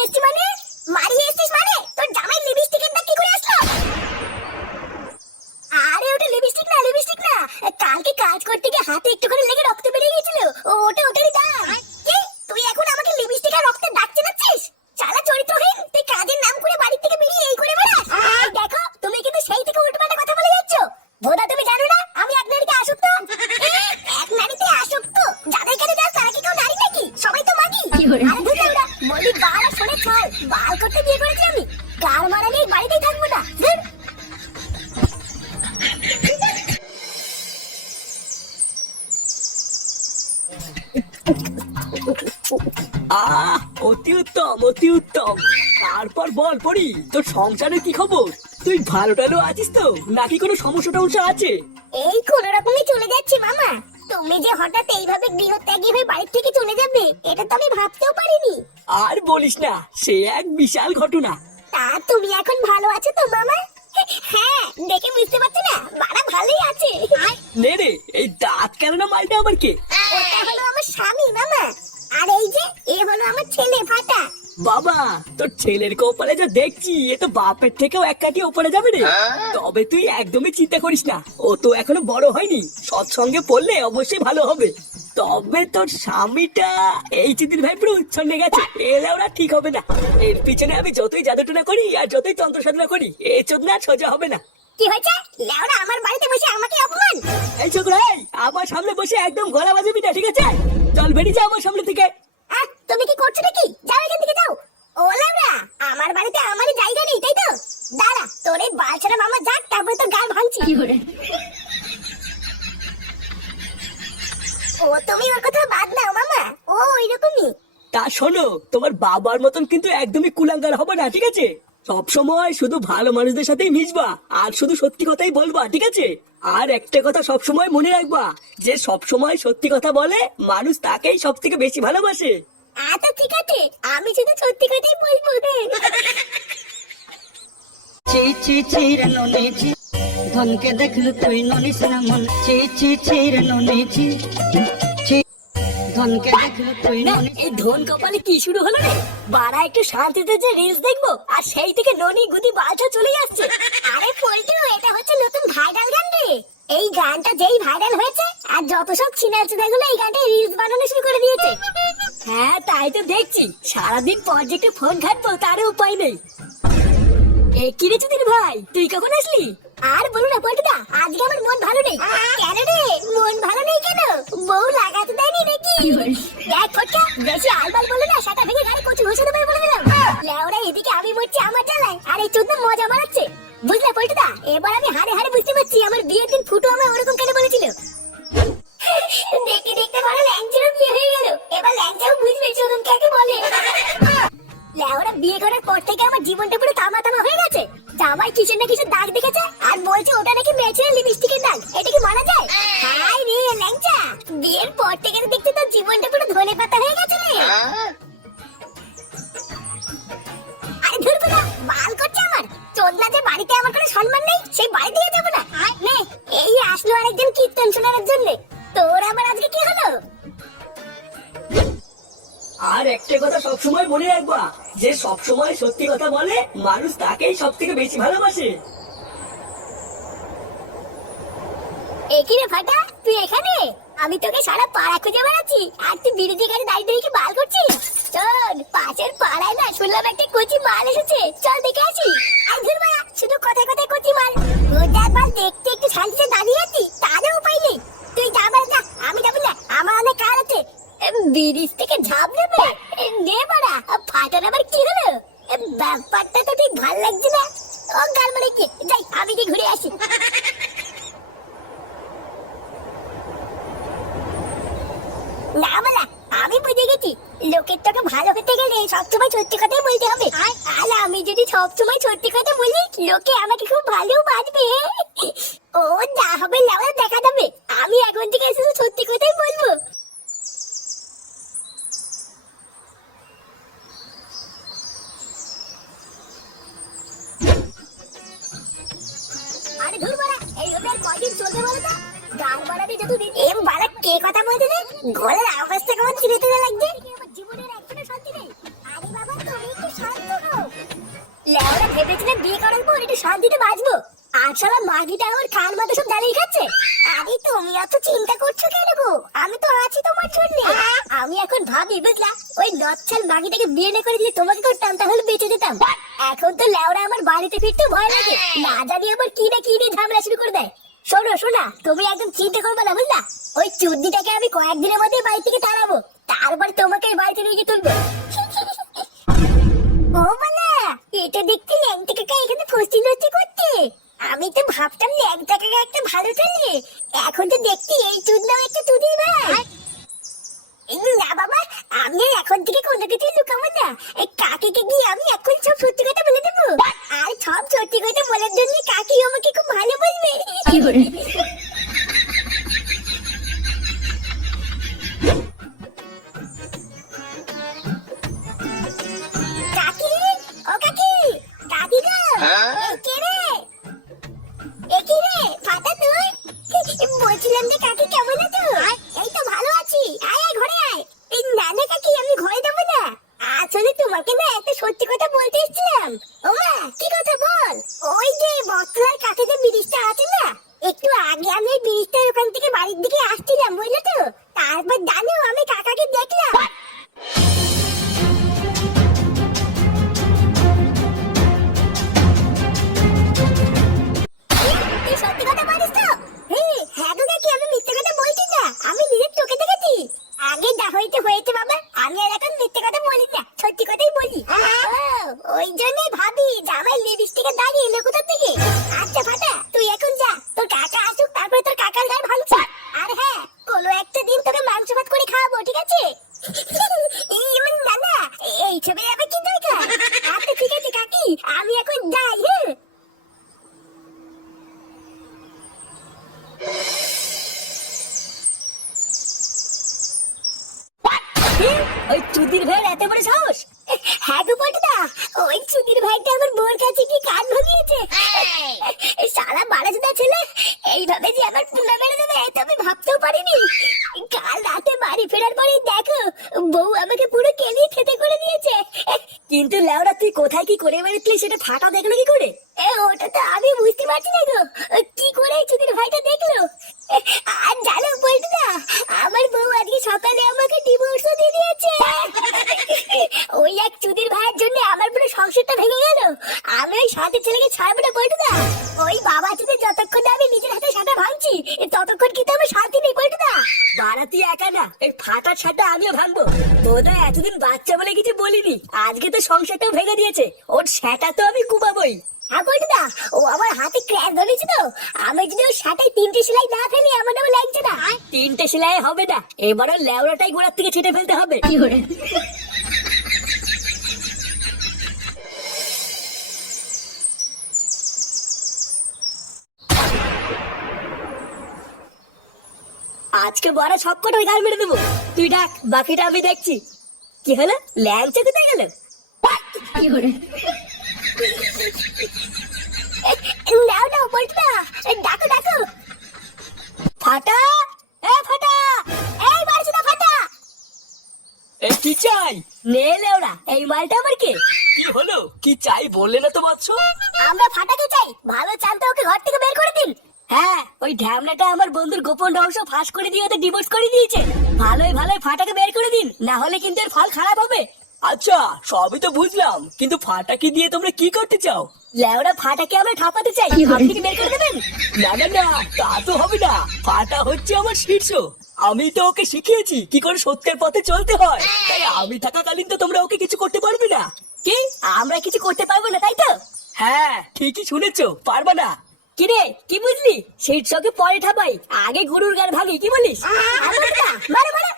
মারিয়ে এসেছিস মানে তোর জামাই লিপস্টিকের দাগ কি করে আসলো? আরে ওটা লিপস্টিক না, কালকে কাজ করতে গিয়ে হাতে একটু করে লেগে রক্ত বেরিয়ে গিয়েছিল। ওটারই দাগ। কি তুই এখন আমাকে লিপস্টিক আর রক্তের দাগ চেনাচ্ছিস? শালা চরিত্রহীন, তুই কাজের নাম করে বাড়ি থেকে বেরিয়ে এই করে বেড়াস। দেখো তুমি কিন্তু সেই থেকে উল্টোপাল্টা কথা বলে যাচ্ছ। ভোদা তুমি জানো না আমি এক নারীতে আসক্ত? এক নারীতে আসক্ত? যাদের কাছে যাস তারা কি কেউ নারী নাকি? সবাই তো মাগি। আরে ধুর লাউড়া, বলি বাল আর শোনে ছাল, বাল করতে বিয়ে করেছি আমি। গাল মারা নিয়ে বাড়িতেই থাকবো না। অতি উত্তম, অতি উত্তম। তারপর বল পড়ি, তোর সংসারের কি খবর? তুই ভালো টালো আছিস তো, নাকি কোনো সমস্যা টমস্যা আছে? এই কোন রকমই চলে যাচ্ছি মামা। তুমি যে হঠাৎ এইভাবে গৃহত্যাগী হয়ে বাড়ি থেকে চলে যাবে এটা তো আমি ভাবতেও পারিনি। আর বলিস না, সে এক বিশাল ঘটনা। তা তুমি এখন ভালো আছো তো মামা? হ্যাঁ, দেখে বুঝতে পারছো না বাড়া ভালোই আছে। নে রে, এই দাঁত কেন মালটা আবার কে? ওটা হলো আমার স্বামী মামা। আর এই যে এ হলো আমার ছেলে ফাটা। বাবা, তোর ছেলের কপালে যা দেখছি, এ তো বাপের থেকেও এক কাঠি ওপরে যাবে রে। তবে তুই একদমই চিন্তা করিস না, ও তো এখনো বড় হয়নি, সৎসঙ্গে পড়লে অবশ্যই ভালো হবে। তবে তোর স্বামীটা এই চিদির ভাই পুরো উচ্ছন্নে গেছে, এলে ওরা ঠিক হবে না। এর পিছনে আমি যতই জাদুটনা করি আর যতই তন্ত্র সাধনা করি, এ চোদনা সোজা হবে না। কি হয়েছে? লেওড়া আমার বাড়িতে বসে আমাকে অপমান। এই ছোকরা, আমার সামনে বসে একদম গলা বাজাবি না, ঠিক আছে? চল বেরিয়ে যা আমার সামনে থেকে। তুমি কি করছো নাকি? যাও এখান থেকে যাও। ও লেওড়া, আমার বাড়িতে আমারই জায়গা নেই তাই তো? দাঁড়া, তোর এই বালছাড়া মামা যাক, তারপরে তোর গাল ভাঙছি। ও তুমি ওর কথা বাদ দাও মামা, ও ওইরকমই। তা শোনো, তোমার বাবার মতন কিন্তু একদমই কুলাঙ্গার হবে না, ঠিক আছে? সব সময় শুধু ভালো মানুষদের সাথেই মিশবা আর শুধু সত্যি কথাই বলবা, ঠিক আছে? আর একটা কথা সব সময় মনে রাখবা, যে সব সময় সত্যি কথা বলে মানুষ তাকেই সব থেকে বেশি ভালোবাসে। আচ্ছা ঠিক আছে, আমি শুধু সত্যি কথাই বলবো। চি চি চি রে ননি চি, ধনকে দেখলু তুই ননিস না মন। চি চি চি রে ননি চি, চি ধনকে দেখলু তুই না, ননি। এই ধন কপালে কি শুরু হলো রে? বাড়া একটু শান্তিতে যে রিলস দেখবো আর সেই থেকে ননি গুদি বালছা চলে যাচ্ছে। আরে পল্টু, এটা হচ্ছে নতুন ভাইরাল গান রে। এই গানটা যেই ভাইরাল হয়েছে আর যত সব ছিনাচুদাগুলো এই গানটা রিলস বানানো শুরু করে দিয়েছে। হ্যাঁ তাই তো দেখছি, সারাদিন পর যে একটু ফোন ঘাটবো তারও উপায় নেই। এ কি রে চুদির ভাই, তুই কখন আসলি? আর বলো না পল্টুদা, আজকে আমার মন ভালো নেই। কেন রে, মন ভালো নেই কেন? বউ লাগাতে দেয়নি নাকি? দেখ ফটকা, বেশি আলবাল বলে না, সেটা ভেঙে গাড়ি কচু ঘষে দেবে বলে দিলাম। লেওরা এদিকে আমি মরছি আমার জ্বালায়, আর এই চোদ্দ মজা মারাচ্ছে। বুঝলা পল্টুদা, এবার আমি হাড়ে হাড়ে বুঝতে পারছি আমার বিয়ের দিন ফুটো আমায় ওরকম কেন বলেছিল। দেখতে দেখতে বড় ল্যাংচারও বিয়ে হয়ে গেল, এবার ল্যাংচাও বুঝবে চোদন কাকে বলে। লেওরা বিয়ে করার পর থেকে আমার জীবনটা পুরো তামা তামা হয়ে গেছে। জামাই কিসের না কিসের দাগ দেখেছে আর বলছে ওটা নাকি ন্যাচারাল লিপস্টিকের দাগ। এটা কি মানা যায়? হাই রে ল্যাংচা, বিয়ের পর থেকে দেখতে তোর জীবনটা পুরো ধনে পাতা হয়ে গেছে রে। আরে ধুর বাবা, বাল করছে আমার চোদনা, যে বাড়িতে আমার কোনো সম্মান নেই সেই বাড়ি দিয়ে যাবো না। নে, এই আসলো আরেকজন কীর্তন শোনানোর জন্য। তোর আবার আজকে কি হলো? আর একটা কথা সব সময় মনে রাখবা, যে সব সময় সত্যি কথা বলে মানুষ তাকেই সব থেকে বেশি ভালোবাসে। একই রে ফাটা, তুই এখানে? আমি তোকে সারা পাড়া খুঁজে বেড়াচ্ছি আর তুই বিরোধী গাড়ি দাঁড়িয়ে দাঁড়িয়ে কি বাল করছিস? চল, পাশের পাড়ায় না শুনলাম একটা কচি মাল এসেছে, চল দেখে আসি। আর ধুর বাড়া, শুধু কথায় কথায় কচি মাল। গোটা মাল দেখতে একটু শান্তিতে দাঁড়িয়ে আছি, তারও উপায় নেই। তুই যা বাড়া যা, আমি যাবো না, আমার অনেক কাজ আছে। ব্রিজ থেকে ঝাঁপ নেবে? নে বাড়া, ফাটার আবার কি হলো? ব্যাপারটা তো ঠিক ভাল লাগছে না। ও গাল মানে কি, যাই আমি কি ঘুরে আসি। না বলা, আমি বুঝে গেছি, লোকের তোকে ভালো হতে গেলে সবসময় সত্যি কথাই বলতে হবে। আর আমি যদি সবসময় সত্যি কথা বলি, লোকে আমাকে খুব ভালো বাঁচবে। ও যা হবে লাউড়া দেখা যাবে, আমি এখন থেকে শুধু সত্যি কথাই বলবো। আরে ধুর বাড়া, এইভাবে আর কয়দিন চলবে বলো তো? গান বাড়াতে যতদিন এম বাড়া কে কথা বলতে রে? গলার আওয়াজটা কেমন চিড়ে চিড়ে লাগছে। জীবনের একটু শান্তি নেই। আরে বাবা, তুমি একটু ভেবেছিলাম বিয়ে করার পর একটু শান্তিতে বাঁচবো, আর শালা মাগিটা আমার কান মাথা সব জ্বালিয়ে খাচ্ছে। আরে তুমি এত চিন্তা করছো কেন গো? আমি তো আছি তোমার জন্য। আমি এখন ভাবি বুঝলা, ওই নচ্ছাল মাগিটাকে বিয়ে না করে দিয়ে তোমাকে করতাম তাহলে বেঁচে যেতাম। এখন তো লেওরা আমার বাড়িতে ফিরতে ভয় লাগে, না জানি আবার কি না কি নিয়ে ঝামেলা শুরু করে দেয়। শোনো শোনা, তুমি একদম চিন্তা করবে না বুঝলা, ওই চুদ্দিটাকে আমি কয়েকদিনের মধ্যে বাড়ি থেকে তাড়াবো, তারপরে তোমাকে এই বাড়িতে নিয়ে গিয়ে তুলবো। ও বালা, এটা দেখতে ল্যাংটা কাকা এখানে ফষ্টি নষ্টি করতে। আমি তো ভাবতাম ল্যাংটা কাকা একটা ভালো ছেলে, এখন তো দেখছি এই চুদনাও একটা চুদির ভাই। না বাবা, আমি এখন থেকে কোনো কিছু লুকাবো না। এই কাকিকে গিয়ে আমি এখন সব সত্যি কথা বলে দেবো, আর সব সত্যি কথা বলার জন্য কাকি আমাকে খুব ভালো বলবে। কাকি, ও কাকি, কাকি গো, এই কে রে? এ কি রে, ফাটা তুই? বলছিলাম যে কাকি কেমন আছো? এই তো ভালো আছি, আয় আয় ঘরে আয়। এই না না কাকি, আমি ঘরে যাবো না, আসলে তোমাকে না একটা সত্যি কথা বলতে এসেছিলাম। ওমা, কি কথা বল? ওই যে বটতলার কাছে যে ব্রিজটা আছে না, একটু আগে আমি ওই ব্রিজটার ওখান থেকে বাড়ির দিকে আসছিলাম বুঝলে তো, তারপর জানো আমি কাকাকে দেখলাম। তুই সত্যি কথা বলিস তো? হ্যাঁ গো কাকি, আমি মিথ্যে কথা বলছি না, আমি নিজের চোখে দেখেছি। আগে যা হয়েছে হয়েছে বাবা, আমি আর এখন মিথ্যে কথা বলি না, সত্যি কথাই বলি। ও, ওই জন্যই ভাবি জামাই লিপস্টিকে দাঁড়িয়ে এলো কোথা থেকে। আচ্ছা ফাটা, তুই এখন যা, তোর কাকা আসুক তারপরে তোর কাকার গায়ে ভাঙছি। আর হ্যাঁ, কোনো একটা দিন তোকে মাংস ভাত করে খাওয়াবো, ঠিক আছে? না না, এই ছবি আবার কি দরকার? আচ্ছা ঠিক আছে কাকি, আমি এখন যাই। হ্যাঁ ওই চুদির ভাইয়ের এত বড় সাহস! হ্যাঁ গো পটুদা, ওই চুদির ভাইটা আমার বোর কাছে কি কান ভাঙিয়েছে। সারা বারাজুদা ছেলে এইভাবে যে আমার পুনা মেরে দেবে এটা আমি ভাবতেও পারিনি। কাল রাতে বাড়ি ফেরার পরেই দেখো বউ আমাকে পুরো কেলিয়ে খেতে করে দিয়েছে। কিন্তু লেওরা তুই কোথায় কি করে বেরোতলি সেটা ফাটা দেখলো কি করে? ওটা তো আমি বুঝতে পারছি না গো, কি করে এই চুদির ভাইটা দেখলো। আর জানো পটুদা, আমার বউ আজকে সকালে আমাকে ডিভোর্সও দিয়ে দিয়েছে। ওই এক চুদির ভাইয়ের জন্য আমার পুরো সংসারটা ভেঙে গেল। আমি ওই সাথে ছেলেকে ছাড়বো না পল্টুদা। ওই বাবা চুদের যতক্ষণ না আমি নিজের হাতে সাটা ভাঙছি ততক্ষণ কিন্তু আমার শান্তি নেই পল্টুদা। বাড়া তুই একা না, এই ফাটার ছাটা আমিও ভাঙবো। তোরা এতদিন বাচ্চা বলে কিছু বলিনি, আজকে তো সংসারটাও ভেঙে দিয়েছে, ওর সেটা তো আমি কুবাবই। হ্যাঁ পল্টুদা, ও আমার হাতে ক্র্যাশ ধরেছে তো, আমি যদি ওর শাটায় 3টে সেলাই না ফেলি আমার নামে লাগছে না। 3টে সেলাই হবে না, এবারও লেওড়াটাই গোড়ার থেকে ছেটে ফেলতে হবে। আজকে বড় সব কটাই গাল মেরে দেবো, তুই ডাক, বাকিটা আমি দেখছি। কি হলো, ল্যাংচা কোথায় গেল? নাও নাও পল্টুদা, ডাকো ডাকো। ফাটা, এ ফাটা, এই বারসুদা ফাটা। এই কি চাই? নে লেওড়া, এই মালটা আমার কে? কি হলো, কি চাই বললে না তো বাচ্চা? আমরা ফাটাকে চাই, ভালো চালতে ওকে ঘর থেকে বের করে দিন। হ্যাঁ, ওই ঢ্যামনাটা আমার বন্ধুর গোপন রহস্য ফাঁস করে দিয়ে ওদের ডিভোর্স করে দিয়েছে। ভালোই ভালোই ফাটাকে বের করে দিন, না হলে কিন্তু এর ফল খারাপ হবে। আচ্ছা, সবই তো বুঝলাম, কিন্তু ফাটাকে দিয়ে তোমরা কি করতে চাও? লেওড়া, ফাটাকে আমরা ঠাপাতে চাই, আপনি কি বের করে দেবেন? না না না, তা তো হবে না, ফাটা হচ্ছে আমার শীর্ষ, আমি তো ওকে শিখিয়েছি কি করে সত্যের পথে চলতে হয়, তাই আমি থাকাকালীন তো তোমরা ওকে কিছু করতে পারবে না। কি, আমরা কিছু করতে পারবো না তাই তো? হ্যাঁ, ঠিকই শুনেছো, পারবা না। কিরে, কি বুঝলি? শীর্ষকে পরে ঠাপাই, আগে গরুর গাল ভাঙি, কি বলিস? মারো মারো।